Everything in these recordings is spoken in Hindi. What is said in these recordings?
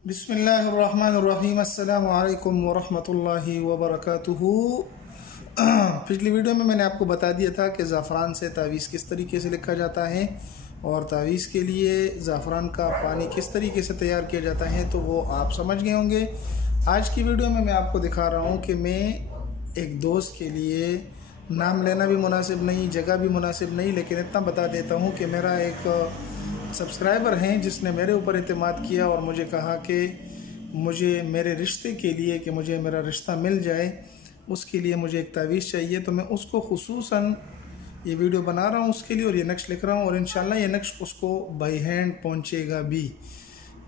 बिस्मिल्लाहिर्रहमानिर्रहीम अस्सलामु अलैकुम वरहमतुल्लाहि वबरकातुहू। पिछली वीडियो में मैंने आपको बता दिया था कि ज़ाफ़रान से तावीज़ किस तरीके से लिखा जाता है और तावीज़ के लिए ज़ाफ़रान का पानी किस तरीके से तैयार किया जाता है, तो वो आप समझ गए होंगे। आज की वीडियो में मैं आपको दिखा रहा हूँ कि मैं एक दोस्त के लिए, नाम लेना भी मुनासिब नहीं, जगह भी मुनासिब नहीं, लेकिन इतना बता देता हूँ कि मेरा एक सब्सक्राइबर हैं जिसने मेरे ऊपर इत्मीनान किया और मुझे कहा कि मुझे मेरे रिश्ते के लिए, कि मुझे मेरा रिश्ता मिल जाए, उसके लिए मुझे एक तावीज़ चाहिए। तो मैं उसको खुसूसन ये वीडियो बना रहा हूँ उसके लिए और ये नक्श लिख रहा हूँ और इंशाल्लाह ये नक्श उसको बाई हैंड पहुँचेगा भी,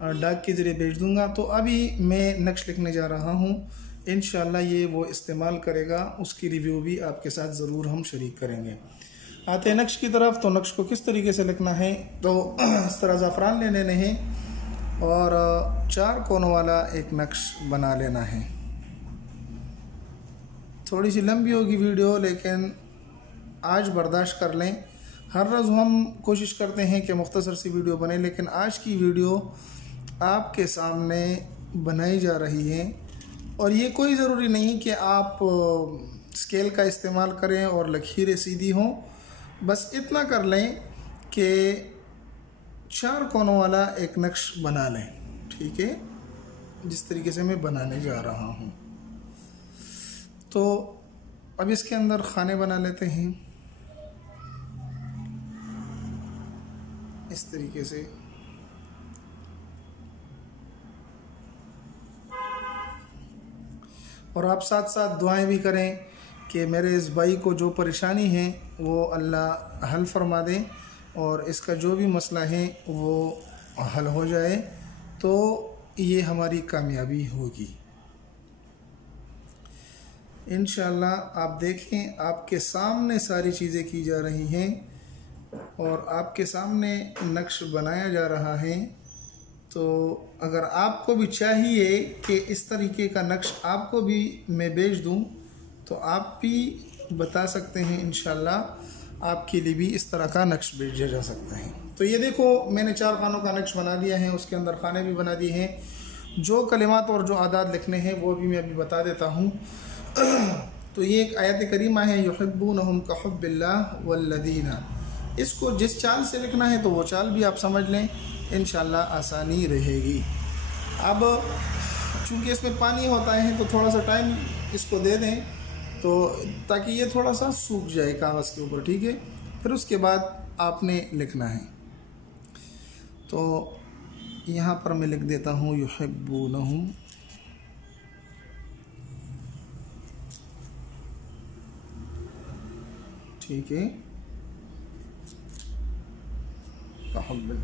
डाक के ज़रिए भेज दूँगा। तो अभी मैं नक्श लिखने जा रहा हूँ, इंशाल्लाह ये वो इस्तेमाल करेगा, उसकी रिव्यू भी आपके साथ ज़रूर हम शरीक करेंगे। आते हैं नक्श की तरफ। तो नक्श को किस तरीके से लिखना है, तो इस तरह ज़ाफ़रान ले लेने हैं और 4 कोनों वाला एक नक्श बना लेना है। थोड़ी सी लंबी होगी वीडियो, लेकिन आज बर्दाश्त कर लें। हर रोज़ हम कोशिश करते हैं कि मुख्तसर सी वीडियो बने, लेकिन आज की वीडियो आपके सामने बनाई जा रही है और ये कोई ज़रूरी नहीं कि आप स्केल का इस्तेमाल करें और लकीरें सीधी हों। बस इतना कर लें कि 4 कोनों वाला एक नक्श बना लें, ठीक है, जिस तरीके से मैं बनाने जा रहा हूँ। तो अब इसके अंदर खाने बना लेते हैं इस तरीके से। और आप साथ साथ दुआएं भी करें कि मेरे इस भाई को जो परेशानी है वो अल्लाह हल फरमा दे और इसका जो भी मसला है वो हल हो जाए, तो ये हमारी कामयाबी होगी इंशाअल्लाह। आप देखें, आपके सामने सारी चीज़ें की जा रही हैं और आपके सामने नक्श बनाया जा रहा है। तो अगर आपको भी चाहिए कि इस तरीके का नक्श आपको भी मैं भेज दूं, तो आप भी बता सकते हैं, इंशाल्लाह आपके लिए भी इस तरह का नक्श भेजा जा सकता है। तो ये देखो, मैंने 4 खानों का नक्श बना दिया है, उसके अंदर खाने भी बना दिए हैं। जो कलिमात और जो आदाद लिखने हैं वो भी मैं अभी बता देता हूँ। तो ये एक आयत करीमा है, युहिब्बूनहुम कहुब्बिल्लाह वल्लज़ीना। इसको जिस चाल से लिखना है तो वो चाल भी आप समझ लें, इंशाल्लाह आसानी रहेगी। अब चूँकि इसमें पानी होता है तो थोड़ा सा टाइम इसको दे दें, तो ताकि ये थोड़ा सा सूख जाए कागज़ के ऊपर, ठीक है। फिर उसके बाद आपने लिखना है। तो यहाँ पर मैं लिख देता हूँ युहिब्बूनहुम, ठीक है।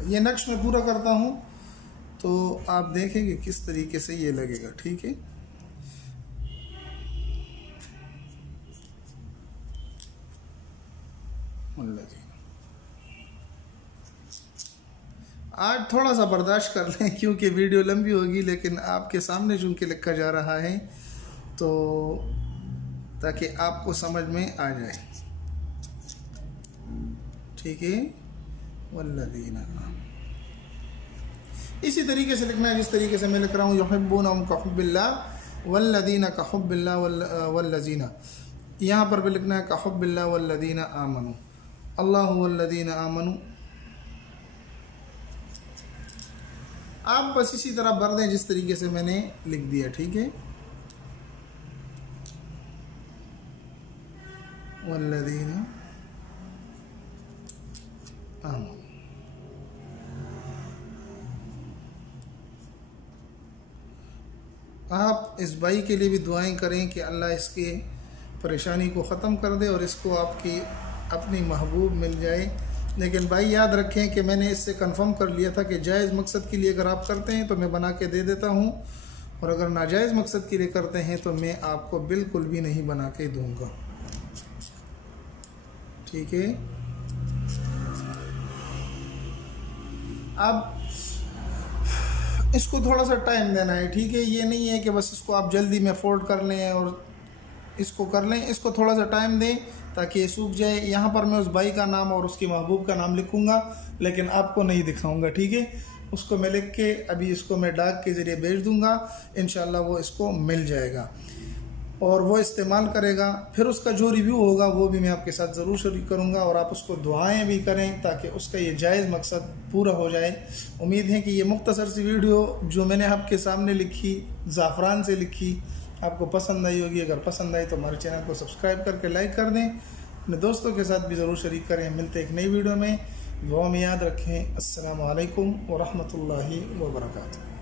ये नक्श मैं पूरा करता हूँ तो आप देखेंगे किस तरीके से ये लगेगा, ठीक है। आज थोड़ा सा बर्दाश्त कर लें क्योंकि वीडियो लंबी होगी, लेकिन आपके सामने चूँकि लिखा जा रहा है तो ताकि आपको समझ में आ जाए, ठीक है। वल्लज़ीना, इसी तरीके से लिखना है जिस तरीके से मैं लिख रहा हूँ, युहिब्बूनहुम कहुब्बिल्लाह वल्लज़ीना कहुब्बिल्लाह वल्लज़ीना। यहाँ पर भी लिखना है कहुब्बिल्लाह वल्लज़ीना आमनू, अल्लाहु वल्लज़ीना आमनू। आप बस इसी तरह भर दें जिस तरीके से मैंने लिख दिया, ठीक है। वल्लज़ीना आमनू। आप इस भाई के लिए भी दुआएं करें कि अल्लाह इसके परेशानी को ख़त्म कर दे और इसको आपकी अपनी महबूब मिल जाए। लेकिन भाई याद रखें कि मैंने इससे कंफर्म कर लिया था कि जायज़ मकसद के लिए अगर आप करते हैं तो मैं बना के दे देता हूं, और अगर नाजायज़ मकसद के लिए करते हैं तो मैं आपको बिल्कुल भी नहीं बना के दूंगा, ठीक है। अब इसको थोड़ा सा टाइम देना है, ठीक है। ये नहीं है कि बस इसको आप जल्दी में फोल्ड कर लें और इसको कर लें, इसको थोड़ा सा टाइम दें ताकि ये सूख जाए। यहाँ पर मैं उस भाई का नाम और उसकी महबूब का नाम लिखूंगा, लेकिन आपको नहीं दिखाऊंगा, ठीक है। उसको मैं लिख के अभी इसको मैं डाक के ज़रिए भेज दूँगा, इंशाल्लाह वो इसको मिल जाएगा और वो इस्तेमाल करेगा। फिर उसका जो रिव्यू होगा वो भी मैं आपके साथ ज़रूर शेयर करूँगा और आप उसको दुआएं भी करें ताकि उसका ये जायज़ मकसद पूरा हो जाए। उम्मीद है कि ये मुख्तसर सी वीडियो जो मैंने आपके सामने लिखी, ज़ाफ़रान से लिखी, आपको पसंद आई होगी। अगर पसंद आई तो हमारे चैनल को सब्सक्राइब करके लाइक कर दें, अपने दोस्तों के साथ भी ज़रूर शरीक करें। मिलते एक नई वीडियो में, दुआ में याद रखें। अस्सलामु अलैकुम व रहमतुल्लाहि व बरकातुहू।